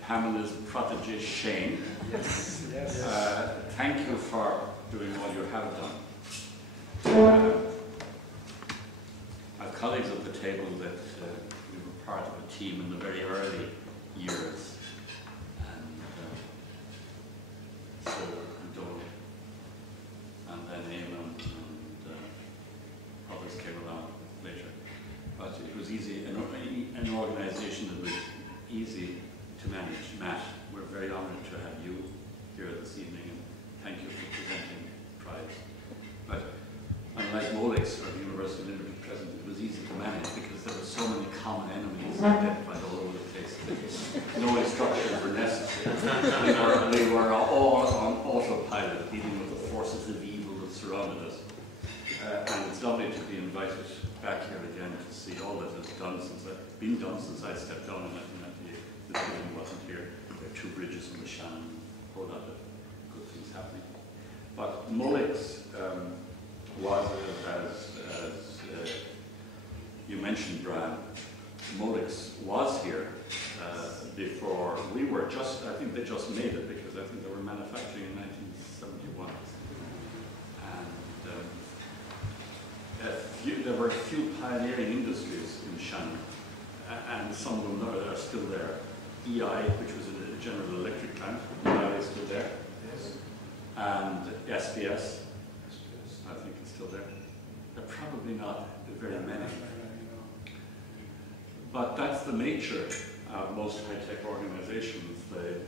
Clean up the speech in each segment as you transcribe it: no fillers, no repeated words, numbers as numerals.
Pamela's protege Shane. Yes. Thank you for doing all you have done. I have colleagues at the table that we were part of a team in the very early years, and so and Dole, and then Eamon, and others came along later. But it was easy, an organisation that was easy to manage. Matt, we're very honoured to have you here this evening, and thank you for presenting prize. But unlike Molex or the University of Limerick present, it was easy to manage because there were so many common enemies identified all over the place. No instructions were necessary. We were all on autopilot, dealing with the forces of evil that surrounded us. And it's lovely to be invited back here again to see all that has been done since I stepped down in 1998. The building wasn't here. There are 2 bridges on the Shannon, a whole lot of good things happening. But Molex was, as you mentioned, Brian, Molex was here before we were. Just, I think they just made it because I think they were manufacturing in 1971. And there were a few pioneering industries in Shannon, and some of them are still there. EI, which was a General Electric plant, EI is still there. Yes. And SPS, I think it's still there. They're probably not very many. But that's the nature of most high-tech organizations. They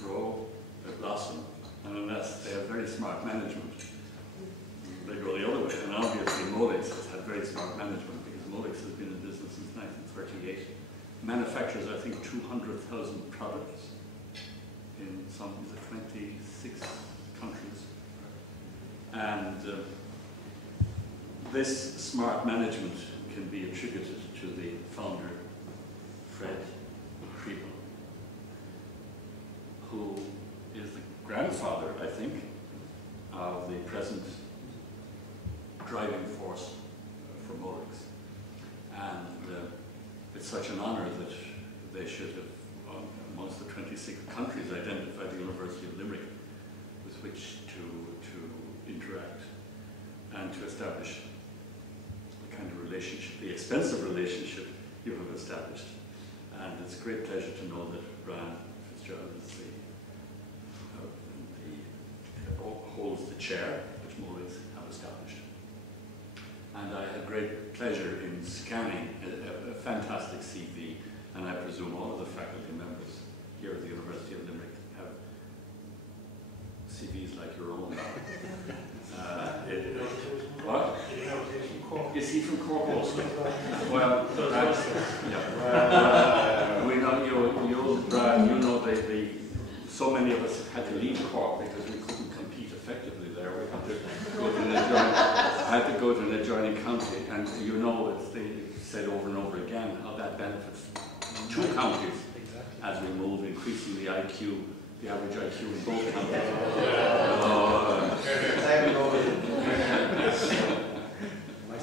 grow, they blossom, and unless they have very smart management, they go the other way. And obviously Molex has had very smart management because Molex has been in business since 1938. Manufactures, I think, 200,000 products in some 26 countries. And this smart management can be attributed to the founder, Fred Krehbiel, who is the grandfather, I think, of the present driving force for Molex. And it's such an honor that they should have, amongst the 26 countries, identified the University of Limerick with which to interact and to establish the kind of relationship, the expensive relationship you have established. And it's a great pleasure to know that Brian Fitzgerald is holds the chair which Molex have established. And I had great pleasure in scanning a fantastic CV, and I presume all of the faculty members here at the University of Limerick have CVs like your own. What? Is he from Cork also? Well, that's, yeah. We know you know so many of us had to leave Cork because we couldn't compete effectively there. We had to go to an adjoining county, and you know, they said over and over again how that benefits 2 counties as we move, increasing the IQ, the average IQ in both counties. My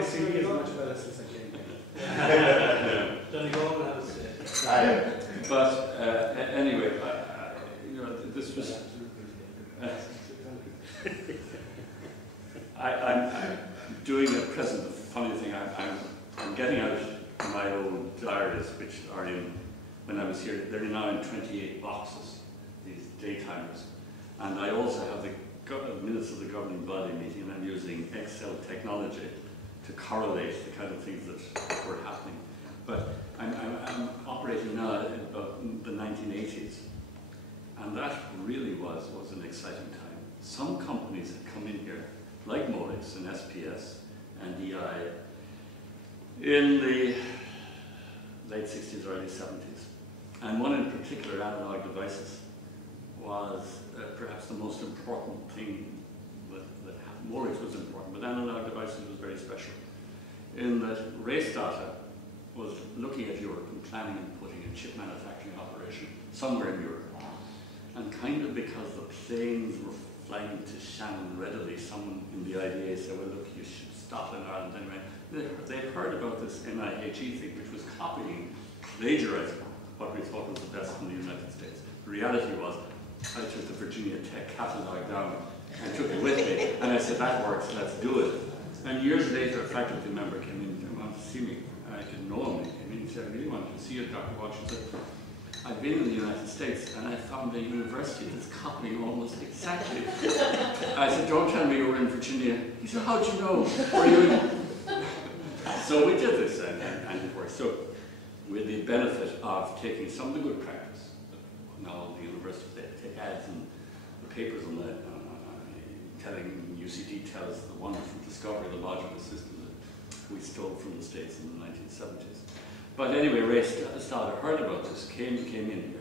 CV is much better since I came here. But anyway, you know, this was. I'm doing at present a funny thing. I'm getting out my old diaries, which are in, when I was here, they're now in 28 boxes, these daytimers. And I also have the minutes of the governing body meeting, and I'm using Excel technology to correlate the kind of things that were happening. But I'm operating now in about the 1980s. And that really was an exciting time. Some companies had come in here, like Molex and SPS and EI, in the late 60s, early 70s. And one in particular, Analog Devices, was perhaps the most important thing that happened. Molex was important, but Analog Devices was very special, in that race data was looking at Europe and planning and putting a chip manufacturing operation somewhere in Europe. And kind of because the planes were flying to Shannon readily, someone in the IDA said, well, look, you should stop in Ireland anyway. they heard about this NIHE thing, which was copying, plagiarizing what we thought was the best in the United States. The reality was, I took the Virginia Tech catalog down and took it with me, and I said, that works, let's do it. And years later, a faculty member came in and wanted to see me. I didn't know him. He came in and said, I really wanted to see you, Dr. Walsh. He said, I've been in the United States and I found a university that's copying almost exactly. I said, don't tell me you were in Virginia. He said, how'd you know? Were you in? So we did this and it worked. So we had the benefit of taking some of the good practice. Now the university, they take ads and the papers on that, telling UCD tells the wonderful discovery of the modular system that we stole from the States in the 1970s. But anyway, Ray Stoddard heard about this, came in here,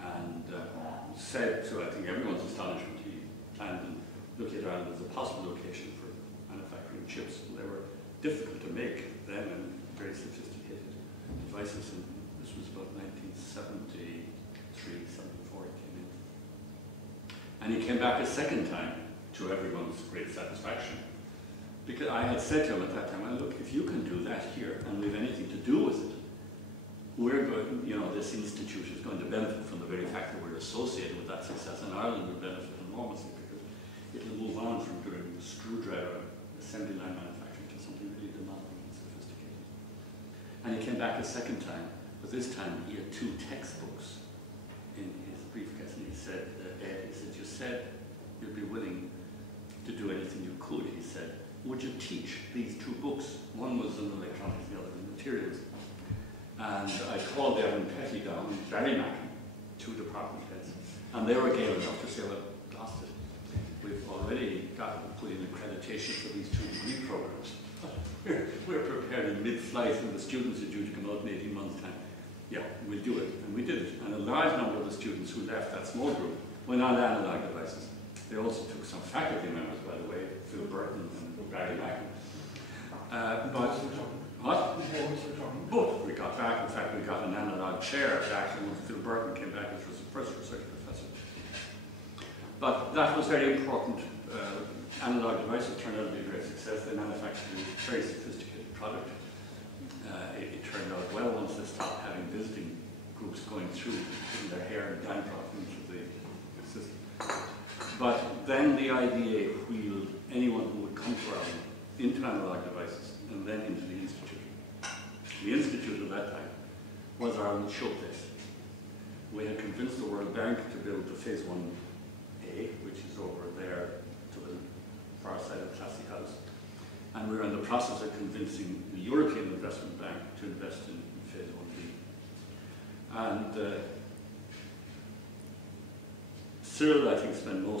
and said to, I think, everyone's astonishment, he planned and looked at Ireland as a possible location for manufacturing chips. And they were difficult to make then and very sophisticated devices. And this was about 1973, 74 he came in. And he came back a second time to everyone's great satisfaction. Because I had said to him at that time, well, look, if you can do that here and we have anything to do with it, we're going, this institute is going to benefit from the very fact that we're associated with that success, and Ireland will benefit enormously because it'll move on from doing screwdriver assembly line manufacturing to something really demanding and sophisticated. And he came back a second time, but this time he had 2 textbooks in his briefcase, and he said, Ed, you said you'd be willing to do anything you could. He said, would you teach these 2 books? One was in electronics, the other in materials. And I called Evan Petty down, Ballymackin, 2 department heads, and they were game enough to say, well, blast it. We've already put in accreditation for these 2 degree programs. We're prepared in mid-flight when the students are due to come out in 18 months' time. Yeah, we'll do it. And we did it. And a large number of the students who left that small group went on to analog devices. They also took some faculty members, by the way, Phil Burton and Barry Mackin. What? But we got back, in fact, we got an analog chair back when Phil Burton came back as the first research professor. But that was very important. Analog devices turned out to be a great success. They manufactured a very sophisticated product. It turned out well once they stopped having visiting groups going through putting their hair and dandruff into the system. But then the IDA wheeled anyone who would come to Ireland into analog devices and then into the institute. The institute at that time was Ireland's showplace. We had convinced the World Bank to build the Phase 1A, which is over there to the far side of Classy House. And we were in the process of convincing the European Investment Bank to invest in Phase 1B. And Cyril, I think, spent more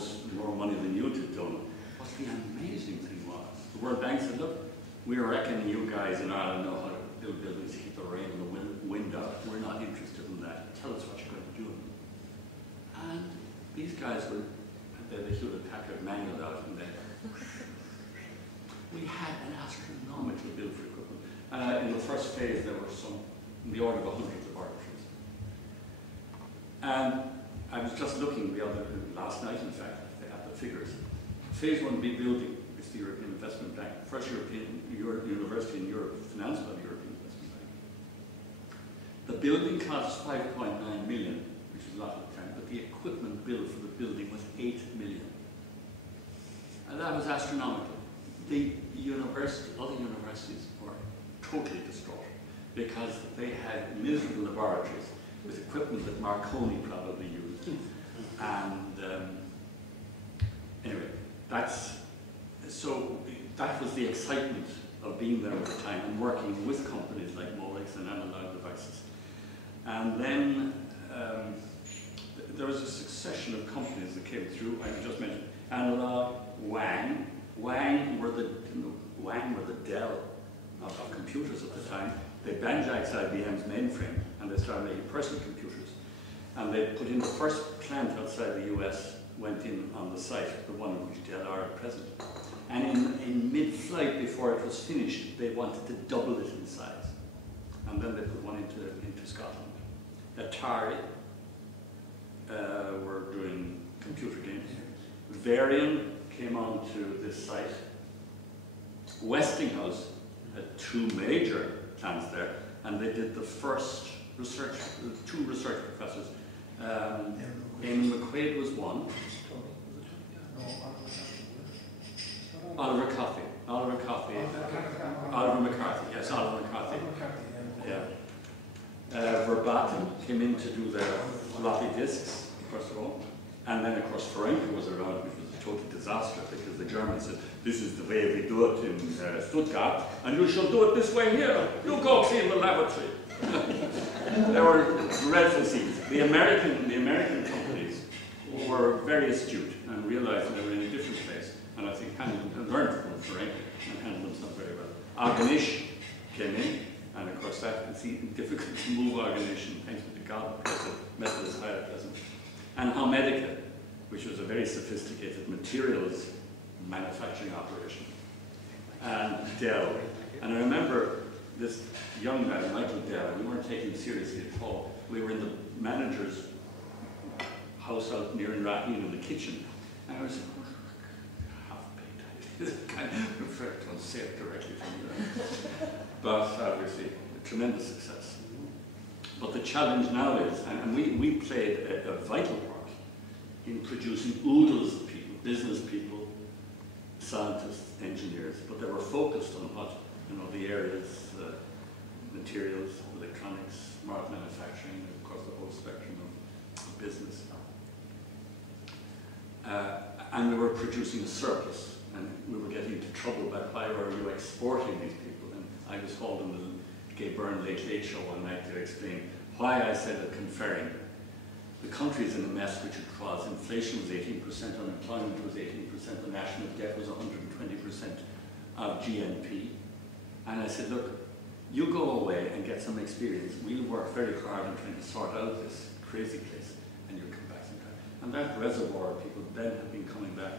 money than you did, Donald. What the amazing thing was, the World Bank said, look, we reckon you guys in Ireland know how to build buildings to keep the rain and the wind out. We're not interested in that. Tell us what you're going to do. And these guys were, they had the Hewlett-Packard manual out, and we had an astronomical bill for equipment. In the first phase, there were some, in the order of 100 laboratories. And I was just looking last night, in fact, at the figures. Phase 1B building is the European Investment Bank, first European university in Europe, financed by the European Investment Bank. The building cost 5.9 million, which is a lot at the time, but the equipment bill for the building was 8 million. And that was astronomical. The other universities were totally distraught because they had miserable laboratories with equipment that Marconi probably used. And anyway, that was the excitement of being there at the time and working with companies like Molex and Analog Devices. And then there was a succession of companies that came through. I just mentioned Analog, Wang. Wang were the Dell of computers at the time. They banjaxed IBM's mainframe and they started making personal computers. And they put in the first plant outside the US, went in on the site, the one in which Dell are at present. And in mid-flight, before it was finished, they wanted to double it in size. And then they put one into Scotland. Atari were doing computer games. Varian came on to this site. Westinghouse had 2 major plants there, and they did the first research, 2 research professors. Eamon McQuaid was one. Oliver McCarthy, yes, Oliver McCarthy. Yeah. Verbatim came in to do their floppy disks, first of all. And then, of course, Ferenc was around, which was a total disaster because the Germans said, this is the way we do it in Stuttgart, and you shall do it this way here. You go clean the lavatory. There were dreadful scenes. The American companies were very astute and realized they were in a different place. And I think handled and learned from Ferenc and handled themselves very well. Arganish came in, and of course it's difficult to move Arganish, and thanks be to God, because the metal is highly pleasant. And Halmedica, which was a very sophisticated materials manufacturing operation. And Dell. And I remember this young man, Michael Dell, we weren't taking him seriously at all. We were in the manager's house out near in Ratheen in the kitchen. And I was kind of reflect on say it directly from there. But obviously, a tremendous success. But the challenge now is, and we played a vital part in producing oodles of people, business people, scientists, engineers, but they were focused on what, the areas, materials, electronics, smart manufacturing, and of course the whole spectrum of business. And we were producing a surplus. And we were getting into trouble about why were you exporting these people. And I was called on the Gay Byrne Late Late Show one night to explain why I said that conferring. The country's in a mess, which it was. Inflation was 18%, unemployment was 18%, the national debt was 120% of GNP. And I said, look, you go away and get some experience. We'll work very hard on trying to sort out this crazy place, and you'll come back sometime. And that reservoir of people then have been coming back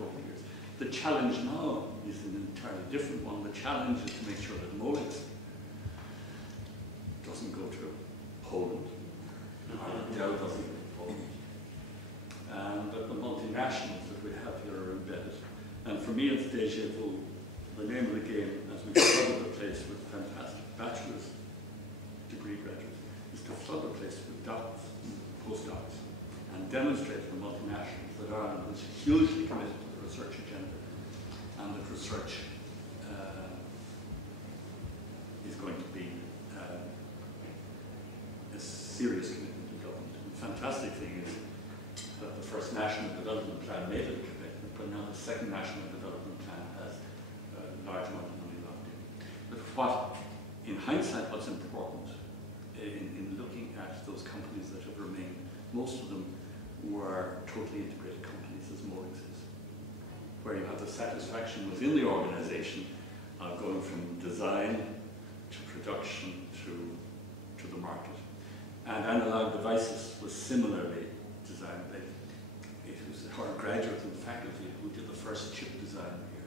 over the years. The challenge now is an entirely different one. The challenge is to make sure that Molex doesn't go to Poland, or Dell doesn't go to Poland, and that the multinationals that we have here are embedded. And for me, it's déjà vu. The name of the game, as we flood the place with fantastic bachelor's degree graduates, is to flood the place with doctors, postdocs, and demonstrate to the multinationals that Ireland is hugely committed to the research agenda, and that research is going to be a serious commitment to government. And the fantastic thing is that the first National Development Plan made it a commitment, but now the second National Development Plan has a large amount of money locked in. But in hindsight, what's important in looking at those companies that have remained, most of them were totally integrated companies, as Molex is, where you have the satisfaction within the organization of going from design to production to the market. And Analog Devices was similarly designed. It was our graduates and faculty who did the first chip design here,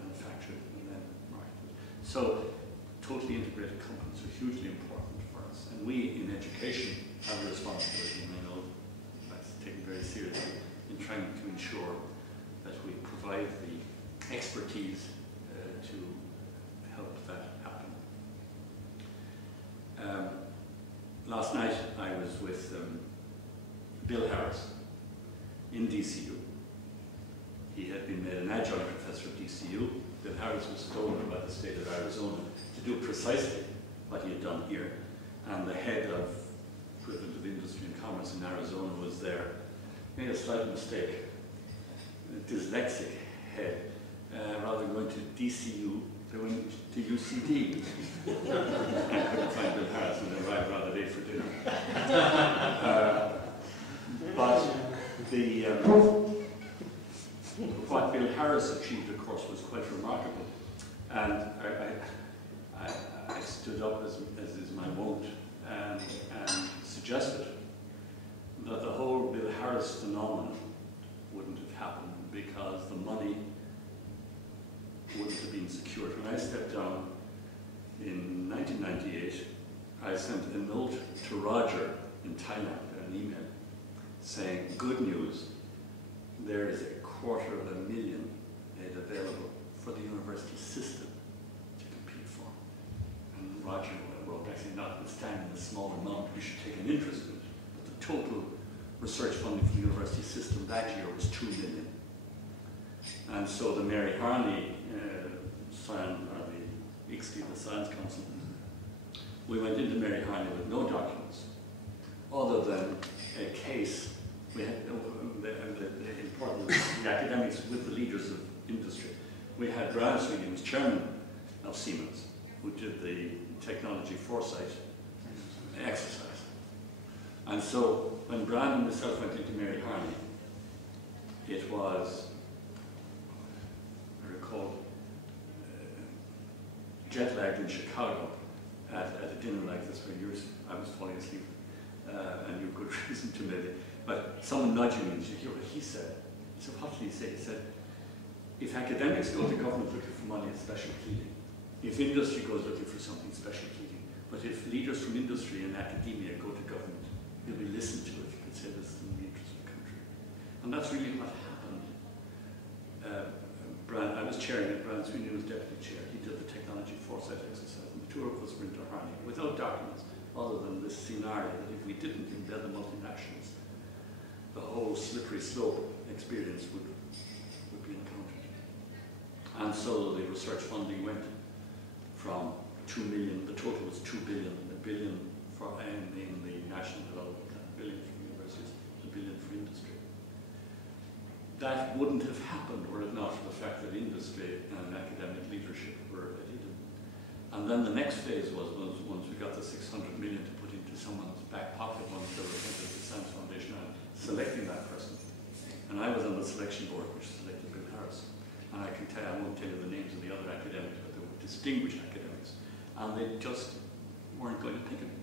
manufactured and then marketed. So totally integrated companies are hugely important for us. And we in education have a responsibility, and I know that's taken very seriously, in trying to ensure that we provide the expertise to help that happen. Last night I was with Bill Harris in DCU. He had been made an adjunct professor of DCU. Bill Harris was told by the state of Arizona to do precisely what he had done here. And the head of equivalent of industry and commerce in Arizona was there. Made a slight mistake. A dyslexic head. Rather than going to DCU, they went to UCD. I couldn't find Bill Harris, and they arrived rather late for dinner. But what Bill Harris achieved, of course, was quite remarkable. And I stood up, as is my wont, and suggested that the whole Bill Harris phenomenon wouldn't have happened because the money wouldn't have been secured. When I stepped down in 1998, I sent a note to Roger in Thailand, an email, saying, good news, there is $250,000 made available for the university system Roger wrote, actually notwithstanding the small amount, we should take an interest in it. But the total research funding for the university system that year was 2 million. And so the Mary Harney, the ICSTI, the Science Council, we went into Mary Harney with no documents, other than a case. We had the academics with the leaders of industry. We had Branswing, who was chairman of Siemens, who did the technology foresight exercise. And so when Brand and myself went into Mary Harney, it was, I recall, jet lagged in Chicago at a dinner like this where I was falling asleep, and you had good reason to maybe. But someone nudging me, and you hear what he said. He said, what did he say? He said, if academics go to government looking for money, it's special pleading. If industry goes looking for something, special pleading. But if leaders from industry and academia go to government, you'll be listened to if you could say this is in the interest of the country. And that's really what happened. I was chairing it, Brand Sweeney was deputy chair. He did the technology foresight exercise, and the two of us were into Harney without documents, other than this scenario that if we didn't embed the multinationals, the whole slippery slope experience would be encountered. And so the research funding went from 2 million, the total was 2 billion, a billion for in the national development plan, a billion for universities, a billion for industry. That wouldn't have happened were it not for the fact that industry and academic leadership were adhered. And then the next phase was once we got the 600 million to put into someone's back pocket once they were headed to the Science Foundation and selecting that person. And I was on the selection board which selected Bill Harris. And I can tell you, I won't tell you the names of the other academics, but they were distinguished academics. And they just weren't going to pick him.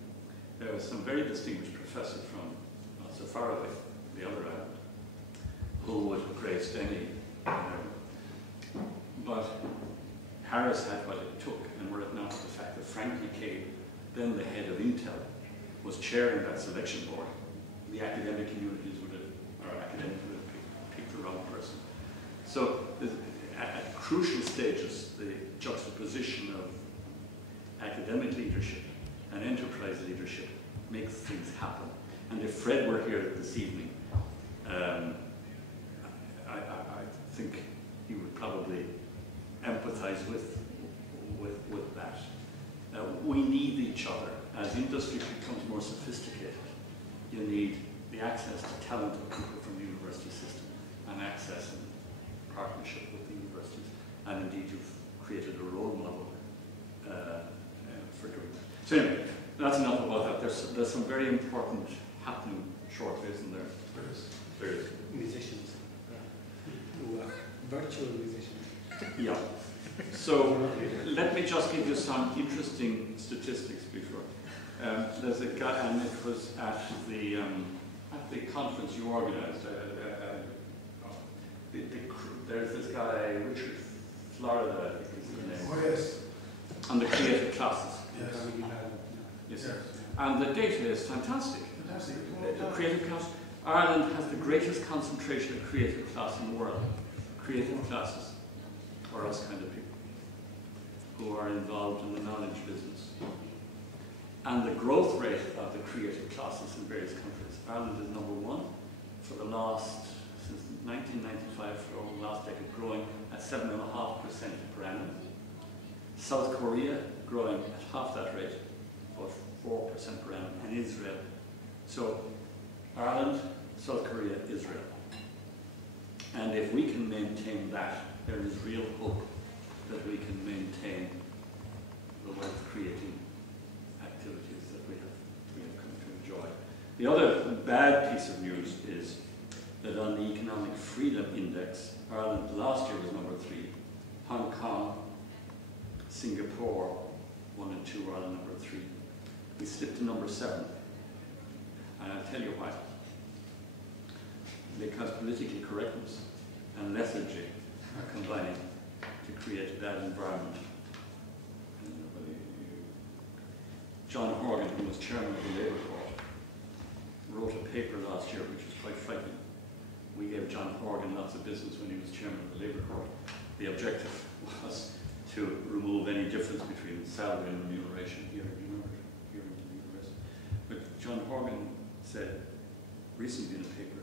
There was some very distinguished professor from not so far away, the other island, who would have graced any. But Harris had what it took, and were it not for the fact that Frank McCabe, then the head of Intel, was chairing that selection board, the academic communities would have, or academics would have picked the wrong person. So at crucial stages, the juxtaposition of academic leadership and enterprise leadership makes things happen. And if Fred were here this evening, I think he would probably empathize with that. We need each other. As industry becomes more sophisticated, you need the access to talented people from the university system and access and partnership with the universities. And indeed, you've created a role model for doing that. So anyway, that's enough about that. There's some very important happening shortly, isn't there? There is. Musicians. Virtual musicians. Yeah. So let me just give you some interesting statistics before. There's a guy, and it was at the conference you organized. There's this guy, Richard Florida, I think is his name. Oh, yes. And the creative classes. Yes. Yes. And the data is fantastic. Fantastic. The creative class. Ireland has the greatest concentration of creative class in the world. Creative classes, or us kind of people, who are involved in the knowledge business. And the growth rate of the creative classes in various countries. Ireland is #1 for the last, since 1995, for the last decade, growing at 7.5% per annum. South Korea growing at half that rate, about 4% per annum, and Israel. So Ireland, South Korea, Israel. And if we can maintain that, there is real hope that we can maintain the wealth-creating activities that we have come to enjoy. The other bad piece of news is that on the Economic Freedom Index, Ireland last year was #3, Hong Kong, Singapore, 1 and 2, Ireland #3. We slipped to #7. And I'll tell you why. Because political correctness and lethargy are combining to create that environment. John Horgan, who was chairman of the Labour Court, wrote a paper last year which was quite frightening. We gave John Horgan lots of business when he was chairman of the Labour Court. The objective was to remove any difference between salary and remuneration Corporation here in the University. But John Horgan said recently in a paper,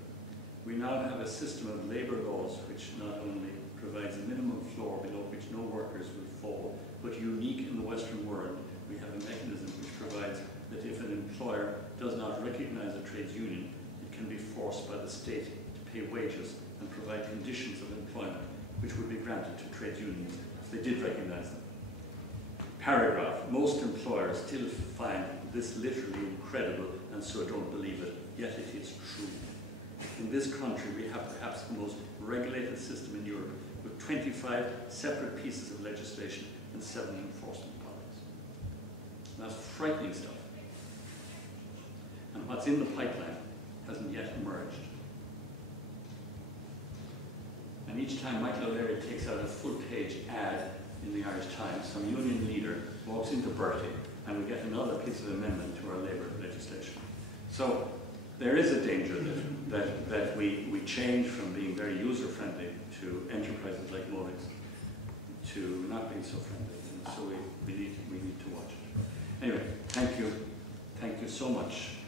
we now have a system of labour laws which not only provides a minimum floor below which no workers will fall, but unique in the Western world, we have a mechanism which provides that if an employer does not recognise a trades union, it can be forced by the state to pay wages and provide conditions of employment which would be granted to trades unions if they did recognise them. Paragraph, most employers still find this literally incredible and so don't believe it, yet it is true. In this country we have perhaps the most regulated system in Europe with 25 separate pieces of legislation and 7 enforcement bodies. That's frightening stuff. And what's in the pipeline hasn't yet emerged. And each time Michael O'Leary takes out a full-page ad in the Irish Times, some union leader walks into Bertie and we get another piece of amendment to our labour legislation. So there is a danger that we change from being very user-friendly to enterprises like Modex to not being so friendly. And so we need to watch it. Anyway, thank you so much.